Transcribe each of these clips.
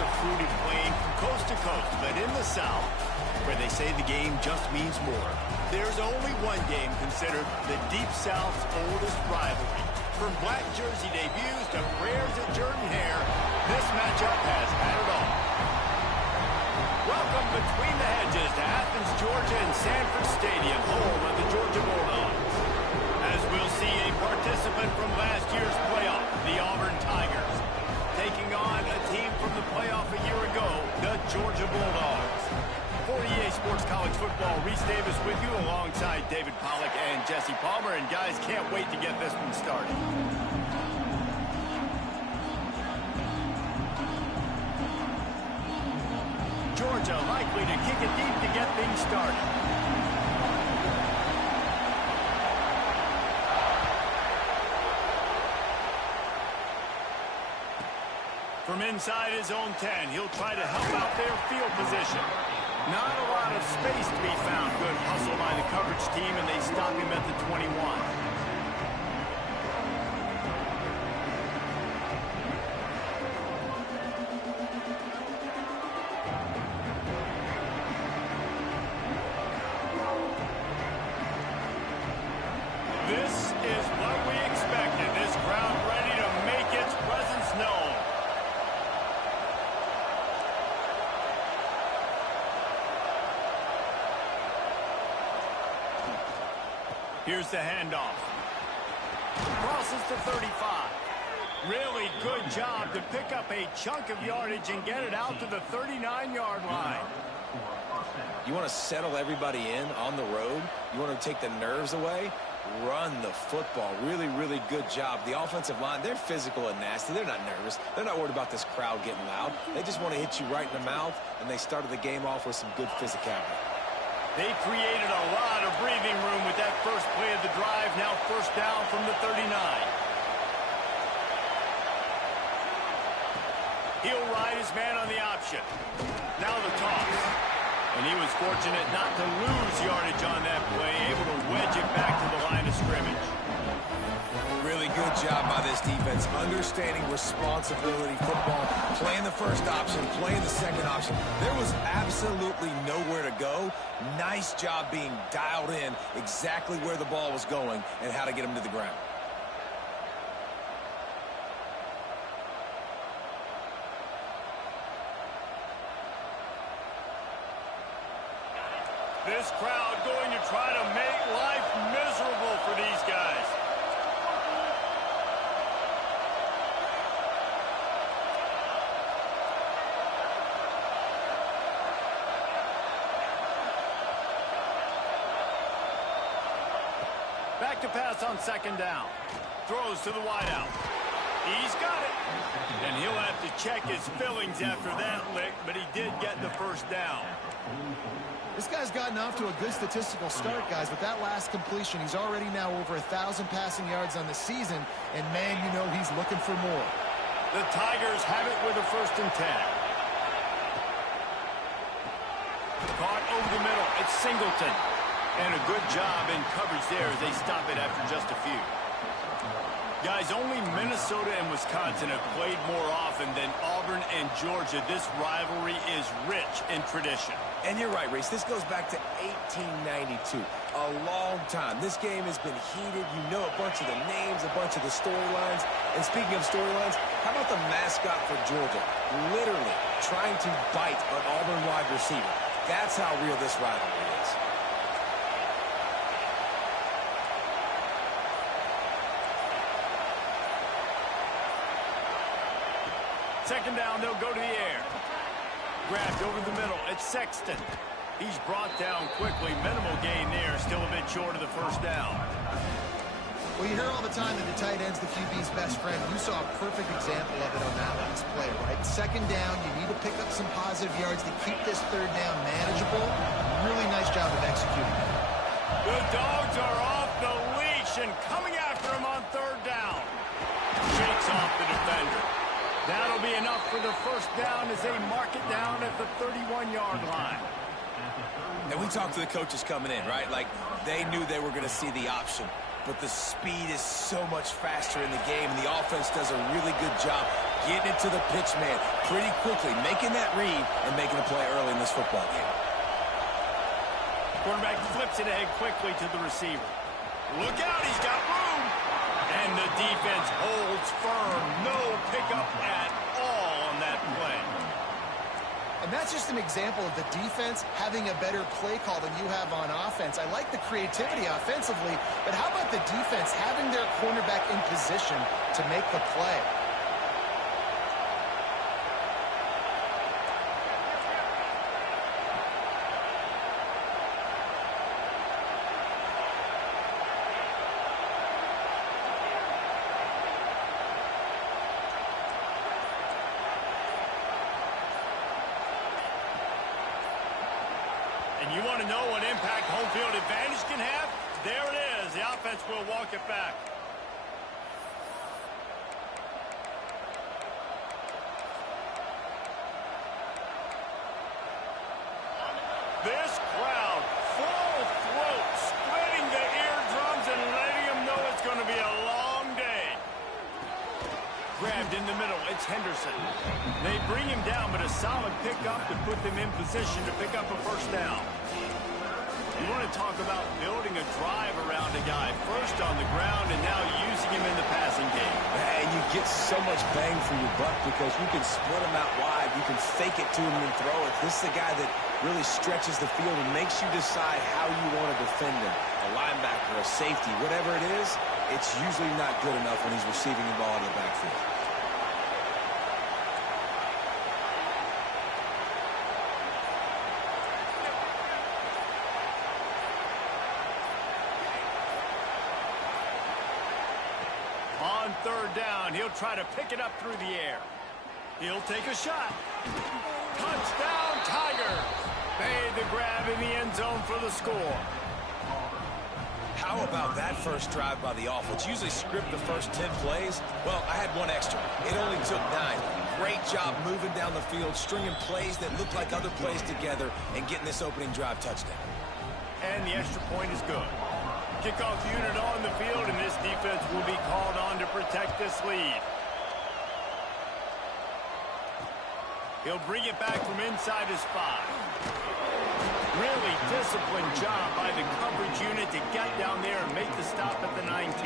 a fruited plain from coast to coast, but in the South, where they say the game just means more, there's only one game considered the Deep South's oldest rivalry. From black jersey debuts to prayers at Jordan Hare, this matchup has had it all. Welcome between the hedges to Athens, Georgia and Sanford Stadium, home of the Georgia Bulldogs. As we'll see a participant from last year's playoff, the Auburn Tigers, taking on a team from the playoff a year ago, the Georgia Bulldogs. For EA Sports College Football, Reese Davis with you alongside David Pollack and Jesse Palmer. And guys, can't wait to get this one started. Georgia likely to kick it deep to get things started. From inside his own 10, he'll try to help out their field position. Not a lot of space to be found. Good hustle by the coverage team, and they stop him at the 21. This is what we expected. This crowd ready to make its presence known. Here's the handoff. Crosses to 35. Really good job to pick up a chunk of yardage and get it out to the 39-yard line. You want to settle everybody in on the road? You want to take the nerves away? Run the football. Really, really good job. The offensive line, they're physical and nasty. They're not nervous. They're not worried about this crowd getting loud. They just want to hit you right in the mouth, and they started the game off with some good physicality. They created a lot of breathing room with that first play of the drive. Now first down from the 39. He'll ride his man on the option. Now the toss. And he was fortunate not to lose yardage on that play, able to wedge it back to the line of scrimmage. Really good job by this defense, understanding responsibility football, playing the first option, playing the second option. There was absolutely nowhere to go. Nice job being dialed in exactly where the ball was going and how to get him to the ground. This crowd going to try to make life miserable for these guys. Back to pass on second down. Throws to the wideout. He's got it. And he'll have to check his fillings after that lick, but he did get the first down. This guy's gotten off to a good statistical start, guys. With that last completion, he's already now over 1,000 passing yards on the season, and man, you know he's looking for more. The Tigers have it with a 1st and 10. Caught over the middle. It's Singleton. And a good job in coverage there as they stop it after just a few. Guys, only Minnesota and Wisconsin have played more often than Auburn and Georgia. This rivalry is rich in tradition. And you're right, Reese. This goes back to 1892. A long time. This game has been heated. You know a bunch of the names, a bunch of the storylines. And speaking of storylines, how about the mascot for Georgia? Literally trying to bite an Auburn wide receiver. That's how real this rivalry is. Second down, they'll go to the air. Grabbed over the middle. It's Sexton. He's brought down quickly. Minimal gain there. Still a bit short of the first down. Well, you hear all the time that the tight end's the QB's best friend. You saw a perfect example of it on that last play, right? Second down, you need to pick up some positive yards to keep this third down manageable. Really nice job of executing that. The Dogs are off the leash and coming after him on third down. Shakes off the defender. That'll be enough for the first down as they mark it down at the 31-yard line. And we talked to the coaches coming in, right? Like, they knew they were going to see the option. But the speed is so much faster in the game, and the offense does a really good job Getting it to the pitch man pretty quickly, making that read and making a play early in this football game. Quarterback flips it ahead quickly to the receiver. Look out, he's got room. And the defense holds firm. No pickup at all on that play. And that's just an example of the defense having a better play call than you have on offense. I like the creativity offensively, but how about the defense having their cornerback in position to make the play? And you want to know what impact home field advantage can have? There it is. The offense will walk it back. This crowd, full throat, splitting the eardrums and letting them know it's going to be a long day. Grabbed in the middle, it's Henderson. They bring him down, but a solid pickup to put them in position to pick up a first down. You want to talk about building a drive around a guy, first on the ground and now using him in the passing game. And you get so much bang for your buck because you can split him out wide. You can fake it to him and throw it. This is a guy that really stretches the field and makes you decide how you want to defend him. A linebacker, a safety, whatever it is, it's usually not good enough when he's receiving the ball in the backfield. On third down, he'll try to pick it up through the air. He'll take a shot. Touchdown, Tigers! Made the grab in the end zone for the score. How about that first drive by the offense? Usually script the first 10 plays. Well, I had one extra. It only took 9. Great job moving down the field, stringing plays that look like other plays together, and getting this opening drive touchdown. And the extra point is good. Kickoff unit on the field, and this defense will be called on to protect this lead. He'll bring it back from inside his 5. Really disciplined job by the coverage unit to get down there and make the stop at the 19.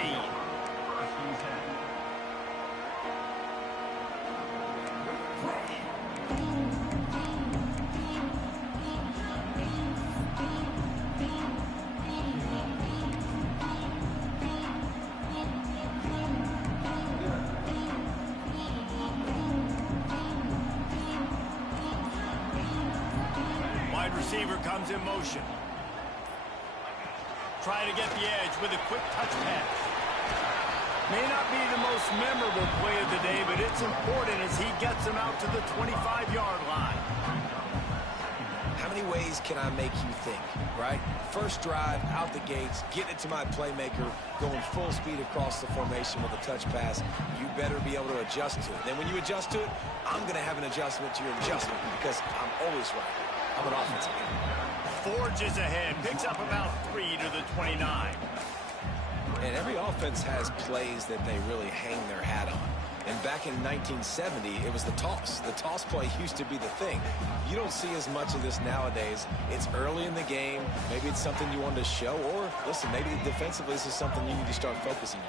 Receiver comes in motion. Try to get the edge with a quick touch pass. May not be the most memorable play of the day, but it's important as he gets him out to the 25-yard line. How many ways can I make you think, right? First drive, out the gates, get it to my playmaker, going full speed across the formation with a touch pass. You better be able to adjust to it. Then when you adjust to it, I'm going to have an adjustment to your adjustment because I'm always right. I'm an offensive guy. Forges ahead, picks up about 3 to the 29. And every offense has plays that they really hang their hat on. And back in 1970, it was the toss. The toss play used to be the thing. You don't see as much of this nowadays. It's early in the game. Maybe it's something you wanted to show. Or, listen, maybe defensively this is something you need to start focusing on.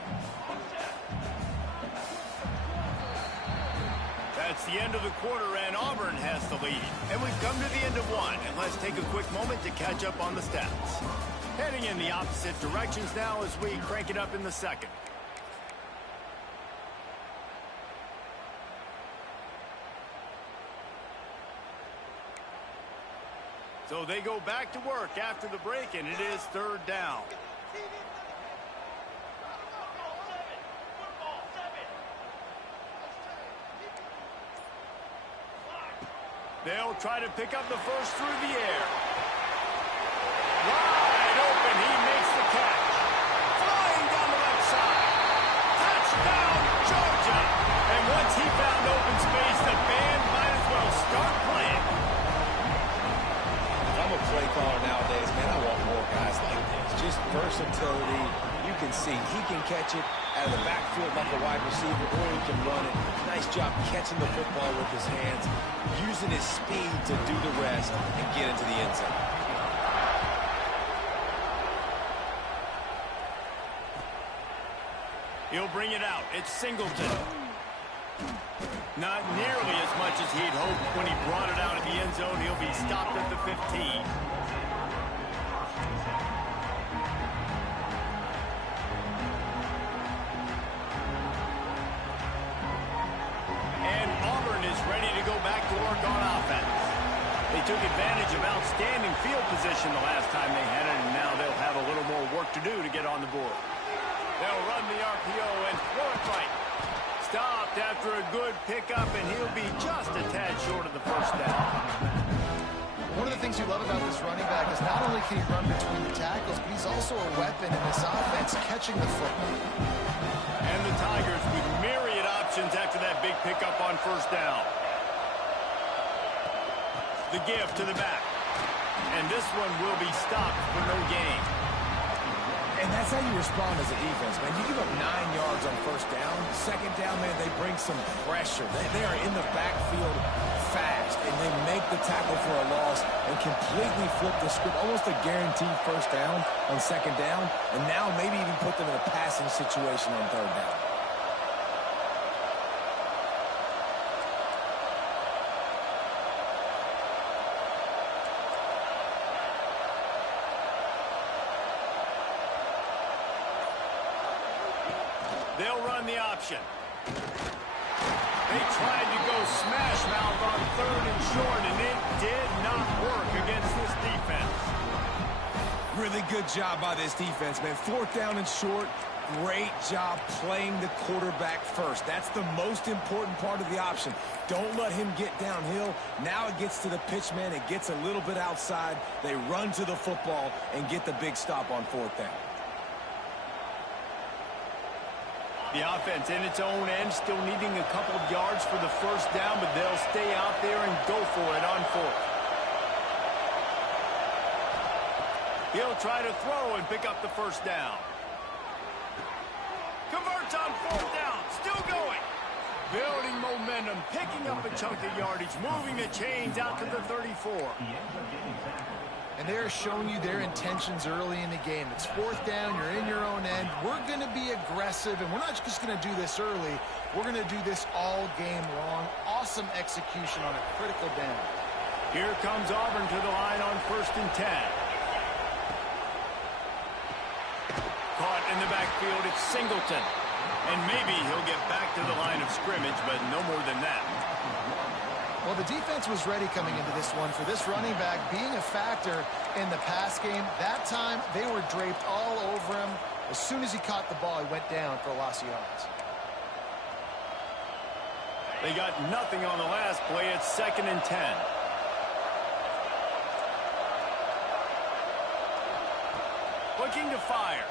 That's the end of the quarter, and Auburn has the lead. And we've come to the end of one, and let's take a quick moment to catch up on the stats. Heading in the opposite directions now as we crank it up in the second. So they go back to work after the break, and it is third down. They'll try to pick up the first through the air. Wide open, he makes the catch. Flying down the left side. Touchdown, Georgia. And once he found open space, the band might as well start playing. If I'm a play caller nowadays, man, I want more guys like this. Just versatility. You you can see, he can catch it out of the backfield like a wide receiver, or he can run it. Nice job catching the football with his hands, using his speed to do the rest and get into the end zone. He'll bring it out. It's Singleton. Not nearly as much as he'd hoped when he brought it out of the end zone. He'll be stopped at the 15. And Auburn is ready to go back to work on offense. They took advantage of outstanding field position the last time they had it, and now they'll have a little more work to do to get on the board. They'll run the RPO and throw it right. Stopped after a good pickup, and he'll be just a tad short of the first down. One of the things you love about this running back is not only can he run between the tackles, but he's also a weapon in this offense catching the football. And the Tigers with myriad options after that big pickup on first down. The give to the back. And this one will be stopped for no gain. And that's how you respond as a defense, man. You give up 9 yards on first down. Second down, man, they bring some pressure. They are in the backfield fast, and they make the tackle for a loss and completely flip the script. Almost a guaranteed first down on second down, and now maybe even put them in a passing situation on third down. They'll run the option. They tried to go smash mouth on third and short, and it did not work against this defense. Really good job by this defense, man. Fourth down and short. Great job playing the quarterback first. That's the most important part of the option. Don't let him get downhill. Now it gets to the pitch man. It gets a little bit outside. They run to the football and get the big stop on fourth down. The offense in its own end, still needing a couple of yards for the first down, but they'll stay out there and go for it on fourth. He'll try to throw and pick up the first down. Converts on fourth down, still going. Building momentum, picking up a chunk of yardage, moving the chains out to the 34. And they're showing you their intentions early in the game. It's fourth down, you're in your own end. We're going to be aggressive, and we're not just going to do this early. We're going to do this all game long. Awesome execution on a critical down. Here comes Auburn to the line on 1st and 10. Caught in the backfield, it's Singleton. And maybe he'll get back to the line of scrimmage, but no more than that. Well, the defense was ready coming into this one for this running back being a factor in the pass game. That time, they were draped all over him. As soon as he caught the ball, he went down for a loss of yards. They got nothing on the last play. It's 2nd and 10. Looking to fire.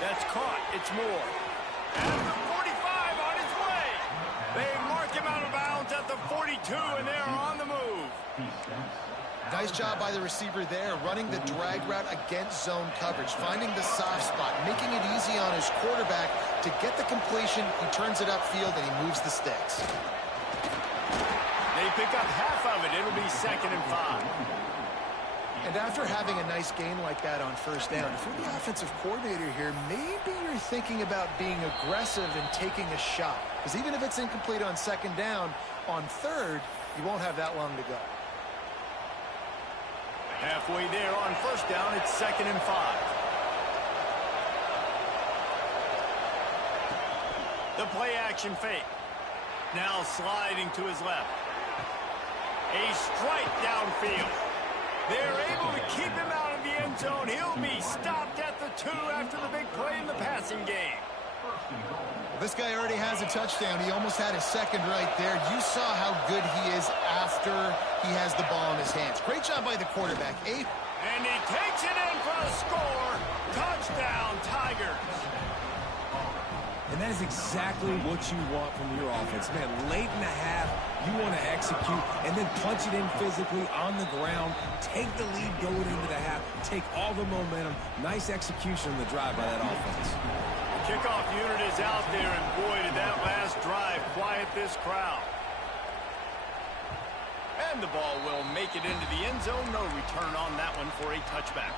That's caught. It's Moore. At the 45 on his way. They mark him out of bounds at the 42, and they're on the move. Nice job by the receiver there, running the drag route against zone coverage, finding the soft spot, making it easy on his quarterback to get the completion. He turns it upfield, and he moves the sticks. They pick up half of it. It'll be 2nd and 5. And after having a nice gain like that on first down, if you're the offensive coordinator here, maybe you're thinking about being aggressive and taking a shot. Because even if it's incomplete on second down, on third, you won't have that long to go. Halfway there on first down, it's 2nd and 5. The play action fake. Now sliding to his left. A strike downfield. They're able to keep him out of the end zone. He'll be stopped at the 2 after the big play in the passing game. Well, this guy already has a touchdown. He almost had his second right there. You saw how good he is after he has the ball in his hands. Great job by the quarterback. And he takes it in for a score. Touchdown, Tigers. And that is exactly what you want from your offense. Man, late in the half, you want to execute and then punch it in physically on the ground, take the lead going into the half, take all the momentum. Nice execution on the drive by that offense. The kickoff unit is out there, and boy, did that last drive quiet this crowd. And the ball will make it into the end zone. No return on that one for a touchback.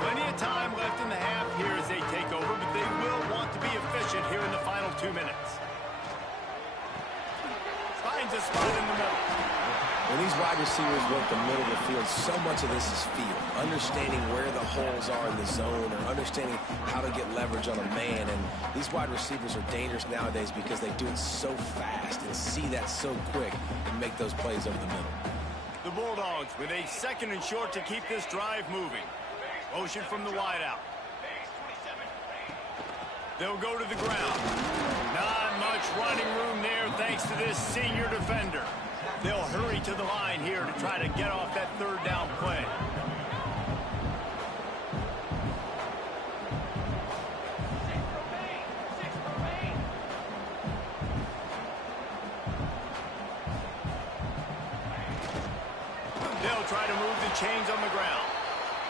Plenty of time left in the half here as they take over, but they will want to be efficient here in the final 2 minutes. Finds a spot in the middle. When these wide receivers work the middle of the field, so much of this is feel. Understanding where the holes are in the zone or understanding how to get leverage on a man. And these wide receivers are dangerous nowadays because they do it so fast and see that so quick and make those plays over the middle. The Bulldogs with a 2nd and short to keep this drive moving. Motion from the wideout. They'll go to the ground. Not much running room there thanks to this senior defender. They'll hurry to the line here to try to get off that 3rd down play. They'll try to move the chains on the ground.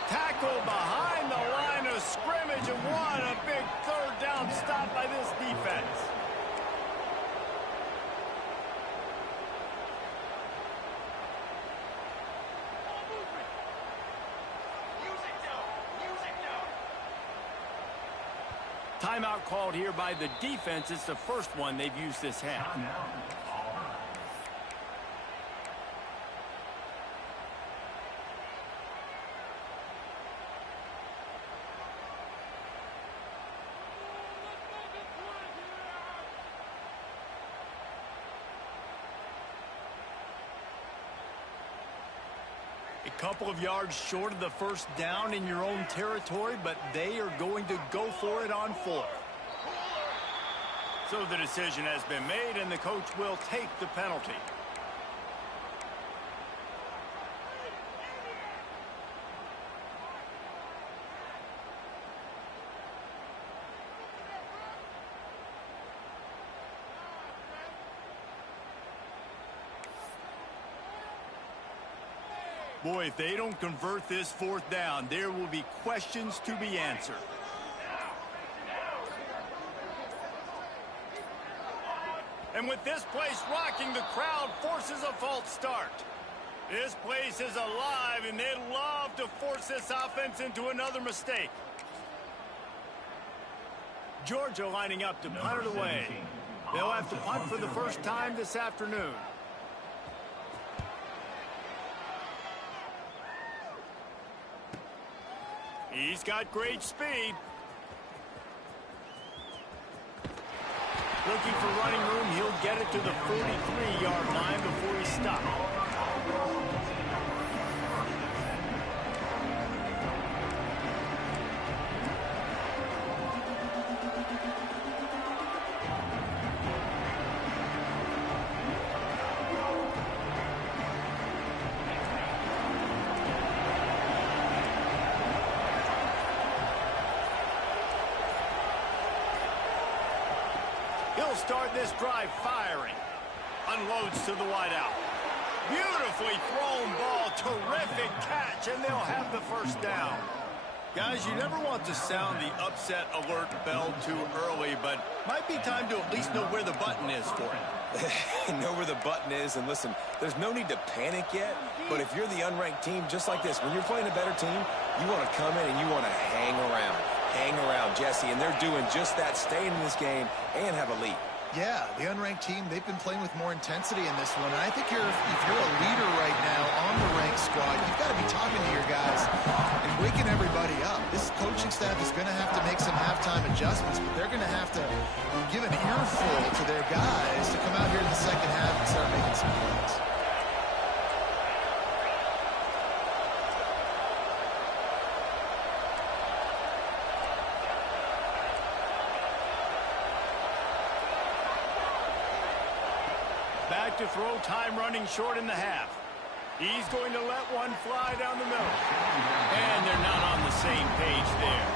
Tackle behind the line of scrimmage, and what a big 3rd down stop by this defense. Timeout called here by the defense. It's the first one they've used this half. A couple of yards short of the 1st down in your own territory, but they are going to go for it on 4th. So the decision has been made, and the coach will take the penalty. Boy, if they don't convert this 4th down, there will be questions to be answered. And with this place rocking, the crowd forces a false start. This place is alive, and they'd love to force this offense into another mistake. Georgia lining up to punt it away. They'll have to punt for the 1st time this afternoon. He's got great speed. Looking for running room. He'll get it to the 43-yard line before he stops. He'll start this drive firing. Unloads to the wideout. Beautifully thrown ball. Terrific catch, and they'll have the 1st down. Guys, you never want to sound the upset alert bell too early, but might be time to at least know where the button is for it. Know where the button is, and listen, there's no need to panic yet, but if you're the unranked team, just like this, when you're playing a better team, you want to come in and you want to hang around. Hang around, Jesse, and they're doing just that, staying in this game and have a lead. Yeah, the unranked team, they've been playing with more intensity in this one. And I think if you're a leader right now on the ranked squad, you've got to be talking to your guys and waking everybody up. This coaching staff is going to have to make some halftime adjustments, but they're going to have to give an earful to their guys to come out here in the 2nd half and start making some plays. Back to throw, time running short in the half. He's going to let one fly down the middle. And they're not on the same page there.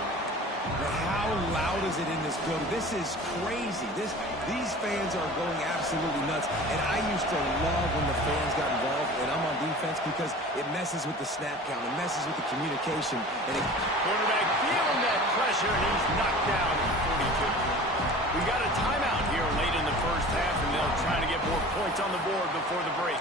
How loud is it in this building? This is crazy. These fans are going absolutely nuts. And I used to love when the fans got involved and I'm on defense because it messes with the snap count. It messes with the communication. And quarterback feeling that pressure, and he's knocked down at 42. We got a timeout here late in the first half, and they'll try to get more points on the board before the break.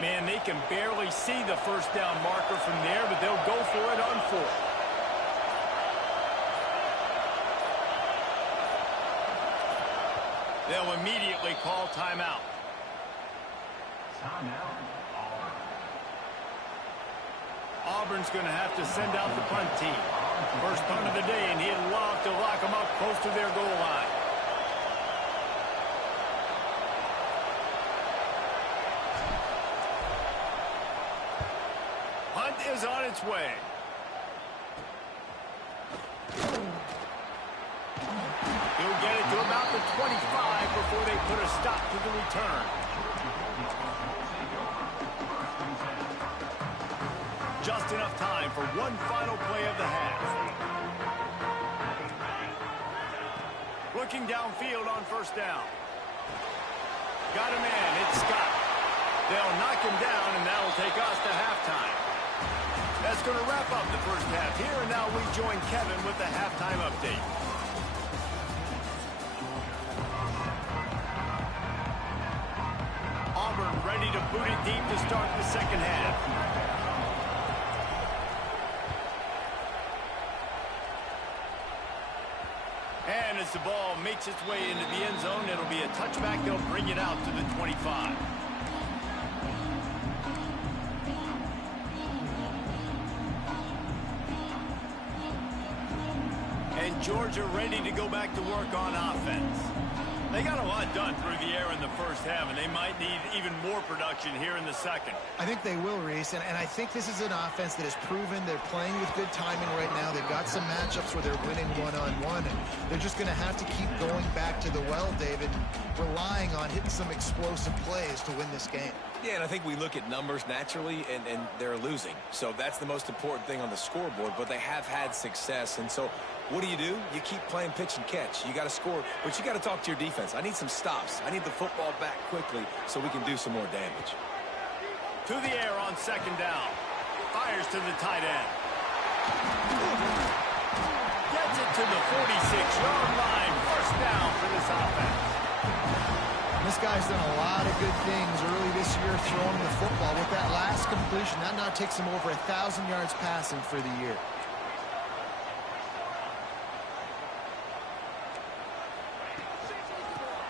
Man, they can barely see the first down marker from there, but they'll go for it on fourth. They'll immediately call timeout. Auburn's going to have to send out the punt team. First punt of the day, and he'd love to lock them up close to their goal line. Punt is on its way. He'll get it to about the 25 before they put a stop to the return. Just enough time for one final play of the half. Looking downfield on first down. Got a man, it's Scott. They'll knock him down, and that'll take us to halftime. That's going to wrap up the first half here, and now we join Kevin with the halftime update. Auburn ready to boot it deep to start the second half. And as the ball makes its way into the end zone, it'll be a touchback. They'll bring it out to the 25. And Georgia ready to go back to work on offense. They got a lot done through the air in the first half, and they might need even more production here in the second. I think they will, Reese, and I think this is an offense that has proven they're playing with good timing right now. They've got some matchups where they're winning one-on-one, and they're just going to have to keep going back to the well, David, relying on hitting some explosive plays to win this game. yeah, and I think we look at numbers naturally, and they're losing. So that's the most important thing on the scoreboard, but they have had success. And so what do? You keep playing pitch and catch. You got to score, but you got to talk to your defense. I need some stops. I need the football back quickly so we can do some more damage. To the air on second down. Fires to the tight end. Gets it to the 46-yard line. First down for this offense. This guy's done a lot of good things early this year throwing the football. With that last completion, that now takes him over 1,000 yards passing for the year.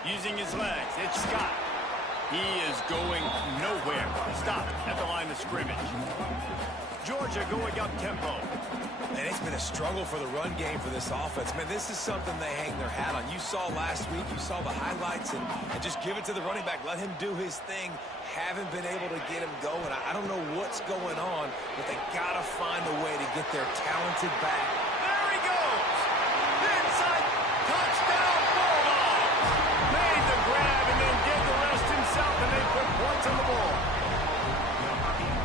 Using his legs, it's Scott. He is going nowhere. Stop at the line of scrimmage. Georgia going up tempo. And it's been a struggle for the run game for this offense. Man, this is something they hang their hat on. You saw last week, you saw the highlights, and just give it to the running back. Let him do his thing. Haven't been able to get him going. I don't know what's going on, but they got to find a way to get their talented back. There he goes. Inside. Touchdown, Bulldogs. Made the grab and then did the rest himself, and they put points on the board.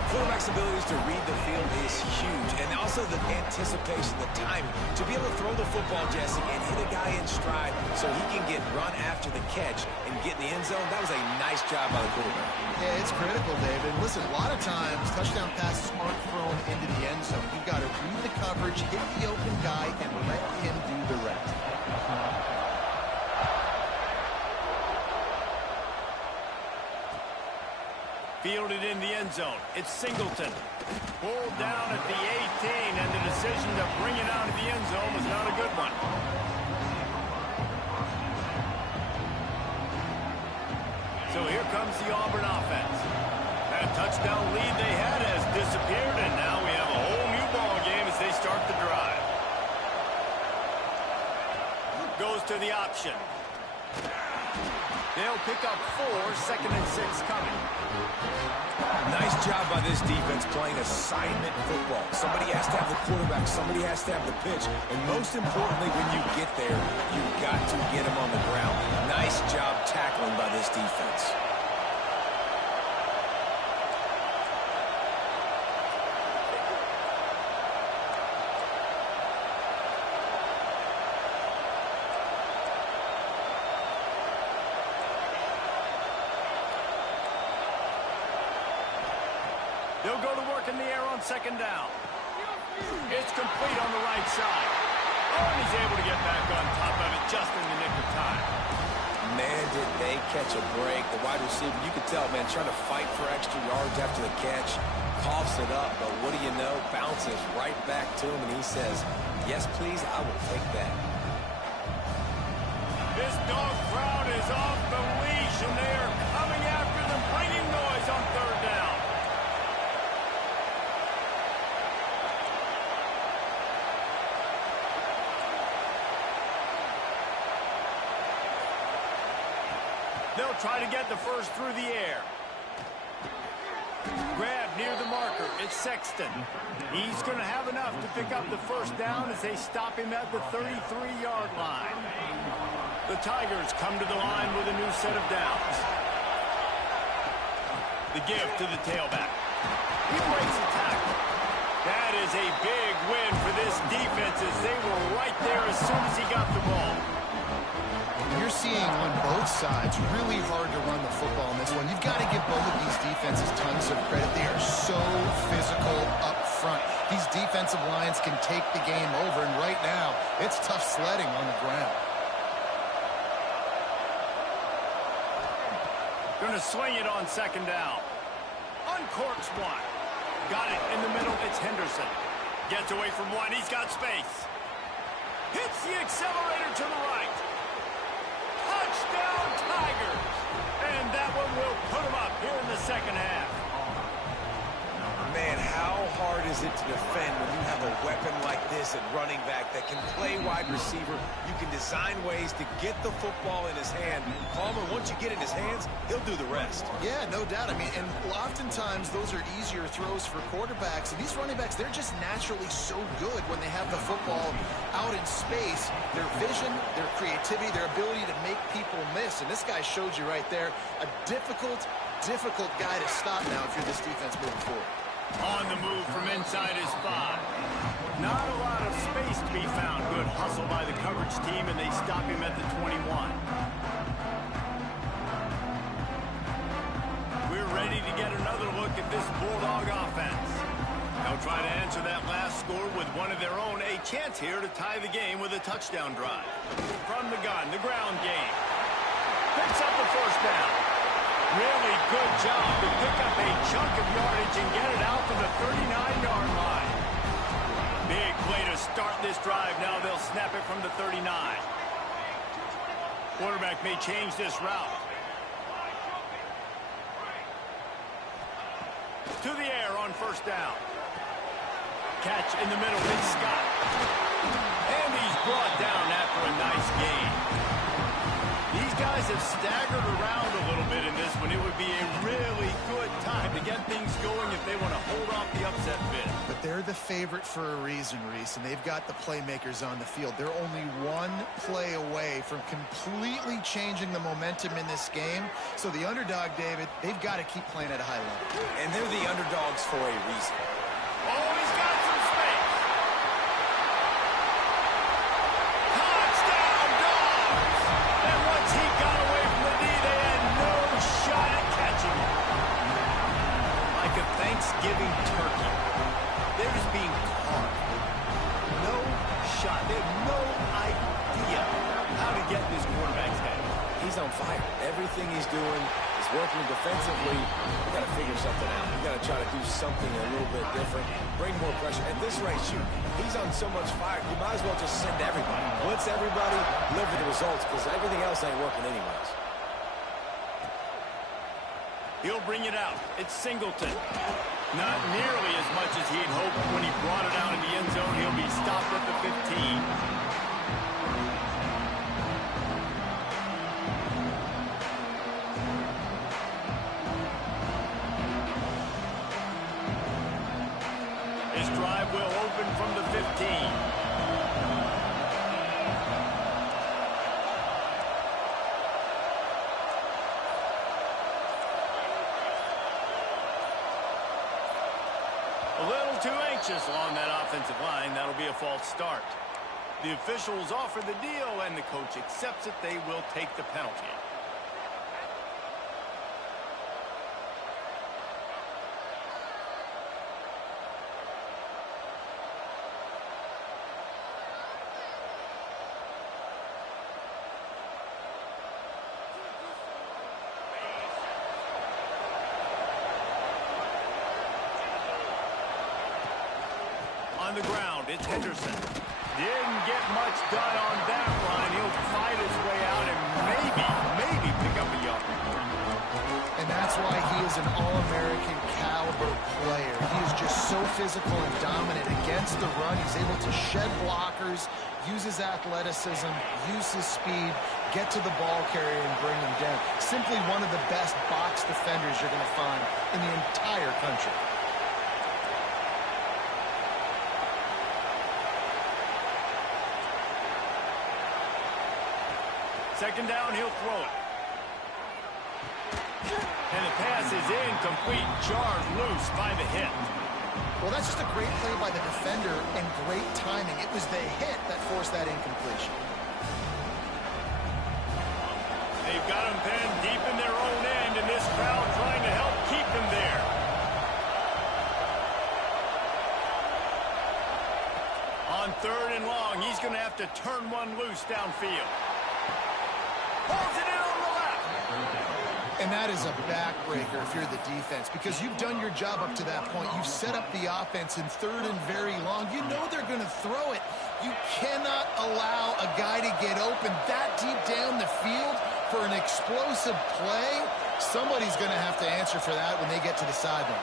Quarterback's abilities to read the field is huge, and also the anticipation, the timing, to be able to throw the football, Jesse, and hit a guy in stride so he can get run after the catch and get in the end zone. That was a nice job by the quarterback. Yeah, it's critical, David. Listen, a lot of times touchdown passes aren't thrown into the end zone. You've got to read the coverage, hit the open guy, and let him do the rest. Fielded in the end zone. It's Singleton. Pulled down at the 18, and the decision to bring it out of the end zone was not a good one. So here comes the Auburn offense. That touchdown lead they had has disappeared, and now we have a whole new ball game as they start the drive. Goes to the option. They'll pick up 4, 2nd and 6 coming. Nice job by this defense playing assignment football. Somebody has to have the quarterback. Somebody has to have the pitch. And most importantly, when you get there, you've got to get him on the ground. Nice job tackling by this defense. They'll go to work in the air on 2nd down. It's complete on the right side. Oh, and he's able to get back on top of it just in the nick of time. Man, did they catch a break. The wide receiver, you could tell, man, trying to fight for extra yards after the catch. Coughs it up, but what do you know? Bounces right back to him, and he says, yes, please, I will take that. This dog crowd is off the leash, and they are coming after them, bringing noise on 3rd down. They'll try to get the first through the air. Grab near the marker. It's Sexton. He's going to have enough to pick up the first down as they stop him at the 33-yard line. The Tigers come to the line with a new set of downs. The give to the tailback. He breaks the tackle. That is a big win for this defense as they were right there as soon as he got the ball. You're seeing on both sides really hard to run the football in this one. You've got to give both of these defenses tons of credit. They are so physical up front. These defensive lines can take the game over, and right now, it's tough sledding on the ground. Going to swing it on 2nd down. Uncorks one. Got it in the middle. It's Henderson. Gets away from one. He's got space. Hits the accelerator to the right. Touchdown, Tigers. And that one will put them up here in the 2nd half. Man, how hard is it to defend when you have a weapon like this at running back that can play wide receiver? You can design ways to get the football in his hand. Palmer, once you get it in his hands, he'll do the rest. Yeah, no doubt. I mean, and oftentimes those are easier throws for quarterbacks. And these running backs, they're just naturally so good when they have the football out in space. Their vision, their creativity, their ability to make people miss. And this guy showed you right there, a difficult guy to stop now if you're this defense moving forward. On the move from inside his 5. Not a lot of space to be found. Good hustle by the coverage team, and they stop him at the 21. We're ready to get another look at this Bulldog offense. They'll try to answer that last score with one of their own. A chance here to tie the game with a touchdown drive. From the gun, the ground game. Picks up the first down. Really good job to pick up a chunk of yardage and get it out to the 39-yard line. Big play to start this drive. Now they'll snap it from the 39. Quarterback may change this route. To the air on 1st down. Catch in the middle. It's Scott. And he's brought down after a nice gain. These guys have staggered around a little bit in this one. It would be a really good time to get things going if they want to hold off the upset bid. But they're the favorite for a reason, Reese, and they've got the playmakers on the field. They're only one play away from completely changing the momentum in this game. So the underdog, David, they've got to keep playing at a high level. And they're the underdogs for a reason. Oh, he's got some space. Touchdown, Dogs! And once he got away from the knee, they had no shot at catching him. Like a Thanksgiving turkey. They're just being caught. No shot. They have no idea how to get this quarterback's head. He's on fire. Everything he's doing is working defensively. We got to figure something out. We got to try to do something a little bit different. Bring more pressure. At this rate, shoot, he's on so much fire. You might as well just send everybody. Blitz everybody, deliver the results, because everything else ain't working anyways. He'll bring it out. It's Singleton. Not nearly as much as he'd hoped when he brought it out in the end zone. He'll be stopped at the 15. open from the 15. A little too anxious along that offensive line. That'll be a false start. The officials offer the deal, and the coach accepts it. They will take the penalty. On the ground, it's Henderson. Didn't get much done on that line. He'll fight his way out and maybe pick up a yard. And that's why he is an All-American caliber player. He is just so physical and dominant against the run. He's able to shed blockers, use his athleticism, use his speed, get to the ball carrier and bring him down. Simply one of the best box defenders you're going to find in the entire country. Second down, he'll throw it. And the pass is incomplete, jarred loose by the hit. Well, that's just a great play by the defender and great timing. It was the hit that forced that incompletion. They've got him pinned deep in their own end, and this crowd trying to help keep them there. On third and long, he's going to have to turn one loose downfield. Pulls it in on the left. And that is a backbreaker if you're the defense, because you've done your job up to that point. You've set up the offense in third and very long. You know they're going to throw it. You cannot allow a guy to get open that deep down the field for an explosive play. Somebody's going to have to answer for that when they get to the sidelines.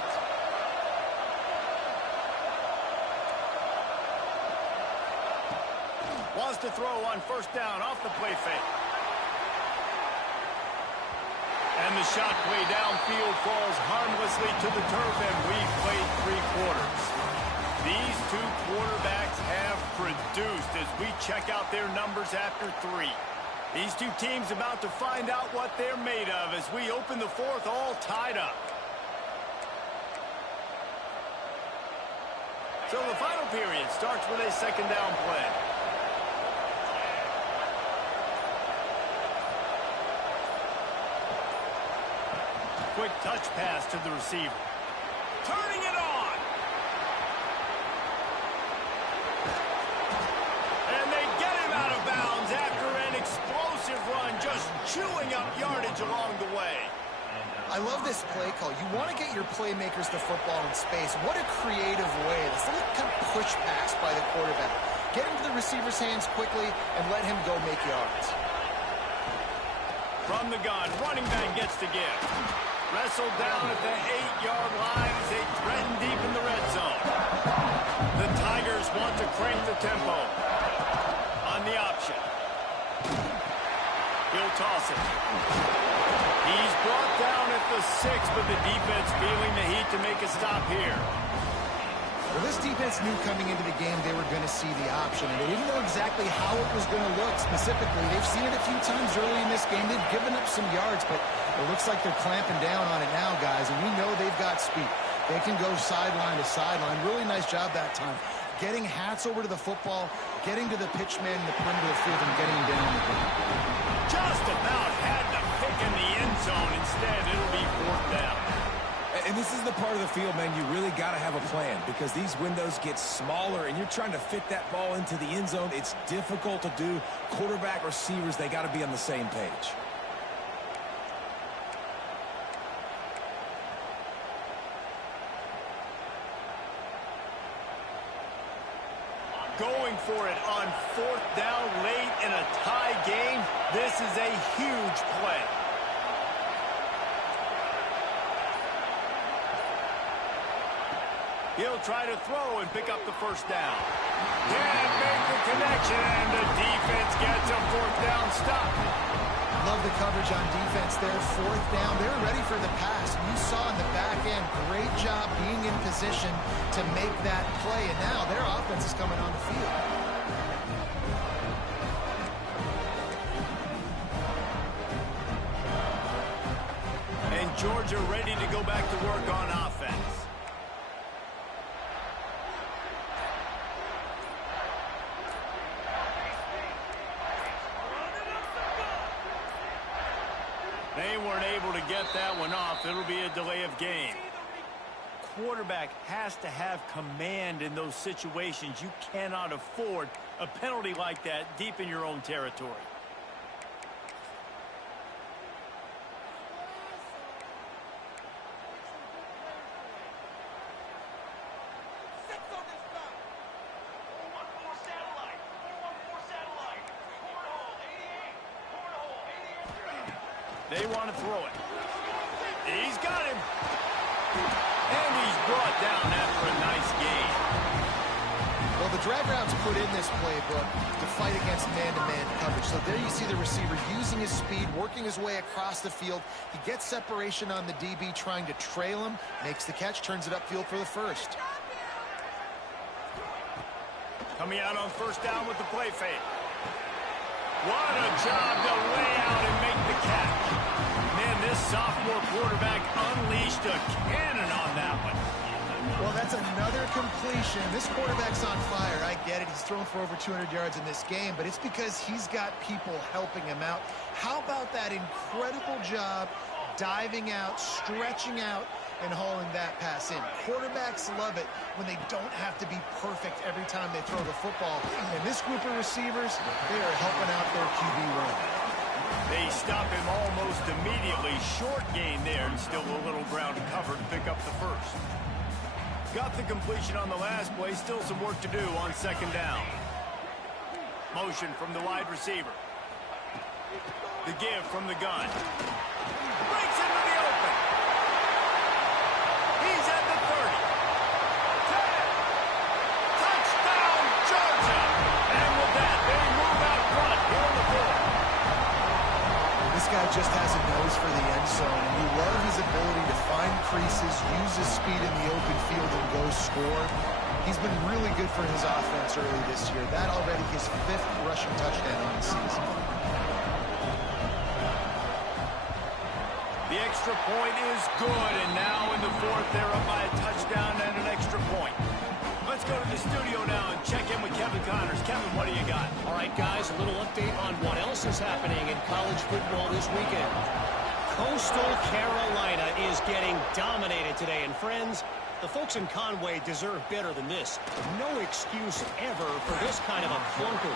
Wants to throw on first down off the play fake. And the shot play downfield falls harmlessly to the turf, and we've played 3 quarters. These two quarterbacks have produced as we check out their numbers after 3. These two teams about to find out what they're made of as we open the 4th all tied up. So the final period starts with a second down play. Quick touch pass to the receiver. Turning it on. And they get him out of bounds after an explosive run, just chewing up yardage along the way. I love this play call. You want to get your playmakers the football in space. What a creative way. This little kind of push pass by the quarterback. Get into the receiver's hands quickly and let him go make yards. From the gun, running back gets the give. Wrestled down at the 8-yard line as they threaten deep in the red zone. The Tigers want to crank the tempo. On the option. He'll toss it. He's brought down at the 6, but the defense feeling the heat to make a stop here. Well, this defense knew coming into the game they were going to see the option, and they didn't know exactly how it was going to look specifically. They've seen it a few times early in this game. They've given up some yards, but it looks like they're clamping down on it now, guys, and we know they've got speed. They can go sideline to sideline. Really nice job that time. Getting hats over to the football, getting to the pitch man in the perimeter of the field, and getting him down the field. Just about had the pick in the end zone. Instead, it'll be 4th down. And this is the part of the field, man, you really got to have a plan because these windows get smaller and you're trying to fit that ball into the end zone. It's difficult to do. Quarterback, receivers, they got to be on the same page. Going for it on 4th down late in a tie game. This is a huge play. He'll try to throw and pick up the first down. Can't make the connection, and the defense gets a 4th down stop. Love the coverage on defense there. Fourth down. They're ready for the pass. You saw in the back end, great job being in position to make that play. And now their offense is coming on the field. And Georgia ready to go back to work on offense. They weren't able to get that one off. It'll be a delay of game. Quarterback has to have command in those situations. You cannot afford a penalty like that deep in your own territory. They want to throw it. He's got him. And he's brought down after a nice gain. Well, the drag routes put in this playbook to fight against man-to-man coverage. So there you see the receiver using his speed, working his way across the field. He gets separation on the DB, trying to trail him, makes the catch, turns it upfield for the first. Coming out on first down with the play fake. What a job to lay out and make the catch. Man, this sophomore quarterback unleashed a cannon on that one. Well, that's another completion. This quarterback's on fire. I get it. He's thrown for over 200 yards in this game, but it's because he's got people helping him out. How about that incredible job diving out, stretching out, and hauling that pass in? Quarterbacks love it when they don't have to be perfect every time they throw the football. And this group of receivers, they are helping out their QB1. They stop him almost immediately. Short gain there, and still a little ground to cover to pick up the first. Got the completion on the last play. Still some work to do on second down. Motion from the wide receiver. The give from the gun. Breaks into the open. He's at the 30. 10. Touchdown, Georgia. And with that, they move out front here on the board. This guy just has a nose for the end zone, and you love his ability to find creases, use his speed in the open field, and go score. He's been really good for his offense early this year. That already his 5th rushing touchdown on the season. The extra point is good, and now in the fourth, they're up by a touchdown and an extra point. Let's go to the studio now and check in with Kevin Connors. Kevin, what do you got? All right, guys, a little update on what else is happening in college football this weekend. Coastal Carolina is getting dominated today, and friends, the folks in Conway deserve better than this. No excuse ever for this kind of a clunker.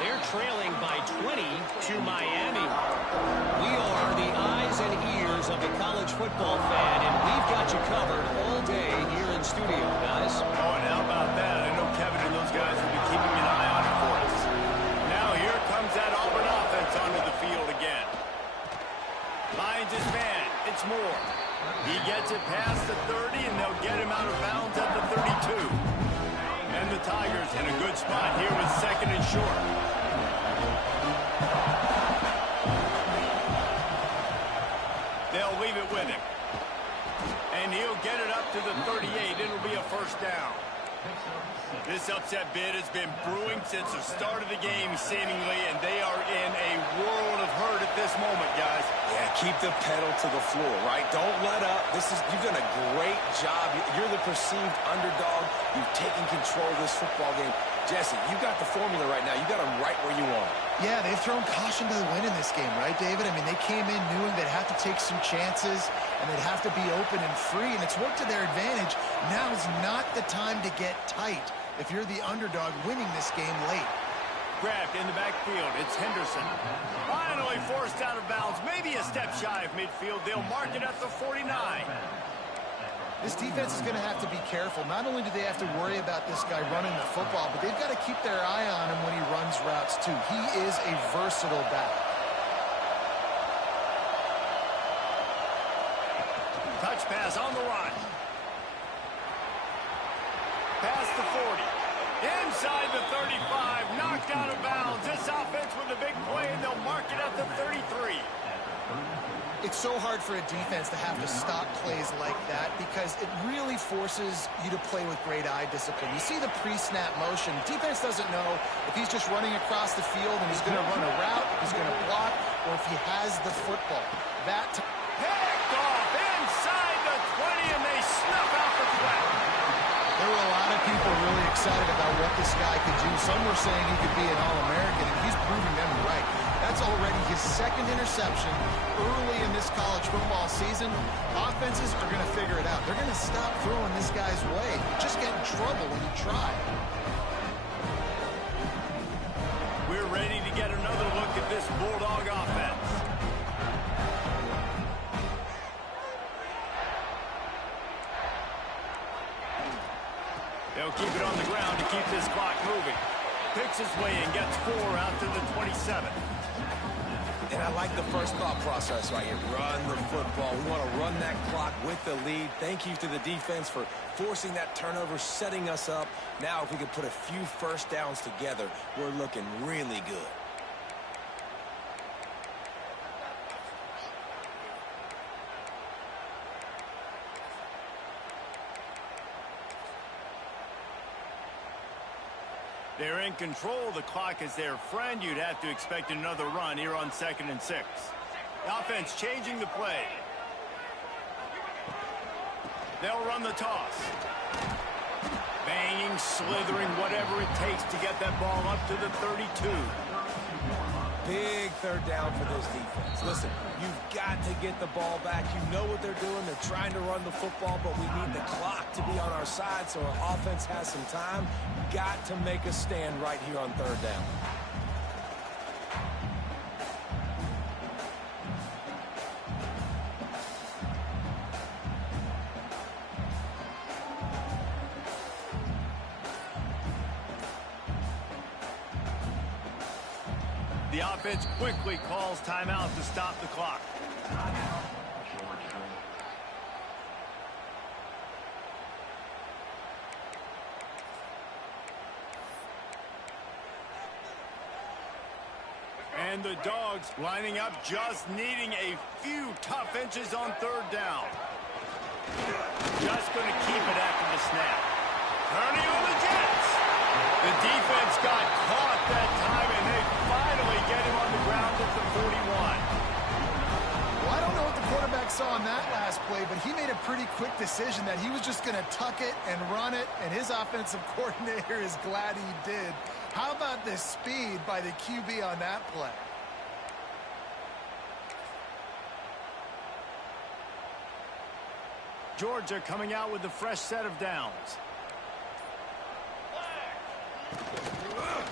They're trailing by 20 to Miami. We are the eyes and ears of the college football fan, and we've got you covered all day here in studio, guys. Oh, and how about that? I know Kevin and those guys will be keeping an eye on it for us. Now here comes that Auburn offense onto the field again. Finds his man. It's Moore. He gets it past the 30, and they'll get him out of bounds at the 32. And the Tigers in a good spot here with second and short. They'll leave it with him. And he'll get it up to the 38. It'll be a first down. This upset bid has been brewing since the start of the game, seemingly, and they are in a world of hurt at this moment, guys. Yeah, keep the pedal to the floor, right? Don't let up. You've done a great job. You're the perceived underdog. You've taken control of this football game. Jesse, you got the formula right now. You got them right where you want them. Yeah, they've thrown caution to the wind in this game, right, David? I mean, they came in knowing they'd have to take some chances, and they'd have to be open and free, and it's worked to their advantage. Now's not the time to get tight if you're the underdog winning this game late. Grabbed in the backfield. It's Henderson. Finally forced out of bounds. Maybe a step shy of midfield. They'll mark it at the 49. This defense is going to have to be careful. Not only do they have to worry about this guy running the football, but they've got to keep their eye on him when he runs routes, too. He is a versatile back. Touch pass on the run. Past the 40. Inside the 35. Knocked out of bounds. This offense with a big play, and they'll mark it at the 33. It's so hard for a defense to have to stop plays like that because it really forces you to play with great eye discipline. You see the pre-snap motion. Defense doesn't know if he's just running across the field and he's going to run a route, he's going to block, or if he has the football. Picked off inside the 20, and they snuff out the play. There were a lot of people really excited about what this guy could do. Some were saying he could be an All-American, and he's proving them right. That's already his second interception early in this college football season. Offenses are going to figure it out. They're going to stop throwing this guy's way. You just get in trouble when you try. We're ready to get another look at this Bulldog offense. They'll keep it on the ground to keep this clock moving. Picks his way and gets 4 out to the 27. And I like the first thought process right here. Run the football. We want to run that clock with the lead. Thank you to the defense for forcing that turnover, setting us up. Now, if we can put a few first downs together, we're looking really good. They're in control. The clock is their friend. You'd have to expect another run here on 2nd and 6. The offense changing the play. They'll run the toss. Banging, slithering, whatever it takes to get that ball up to the 32. Big third down for this defense. Listen, you've got to get the ball back. You know what they're doing. They're trying to run the football, but we need the clock to be on our side so our offense has some time. Got to make a stand right here on 3rd down. The offense quickly calls timeout to stop the clock. And the Dogs lining up, just needing a few tough inches on 3rd down. Just going to keep it after the snap. Turning on the Jets. The defense got caught that time, and they finally get him on the ground at the 41. Well, I don't know what the quarterback saw on that last play, but he made a pretty quick decision that he was just going to tuck it and run it, and his offensive coordinator is glad he did. How about the speed by the QB on that play? Georgia coming out with a fresh set of downs.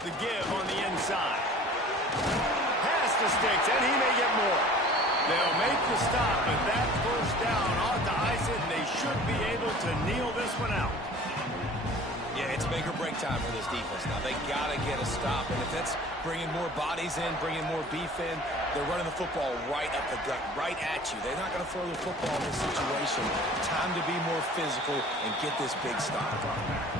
The give on the inside. Pass the sticks, and he may get more. They'll make the stop, but that first down ought to ice it, and they should be able to kneel this one out. Yeah, it's make or break time for this defense. Now, they got to get a stop, and if that's bringing more bodies in, bringing more beef in, they're running the football right up the gut, right at you. They're not going to throw the football in this situation. Time to be more physical and get this big stop.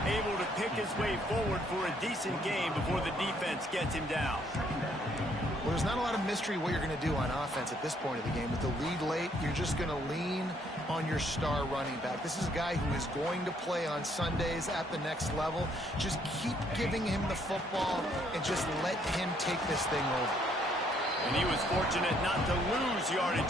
Able to pick his way forward for a decent game before the defense gets him down. Well, there's not a lot of mystery what you're going to do on offense at this point of the game. With the lead late, you're just going to lean on your star running back. This is a guy who is going to play on Sundays at the next level. Just keep giving him the football and just let him take this thing over. And he was fortunate not to lose yardage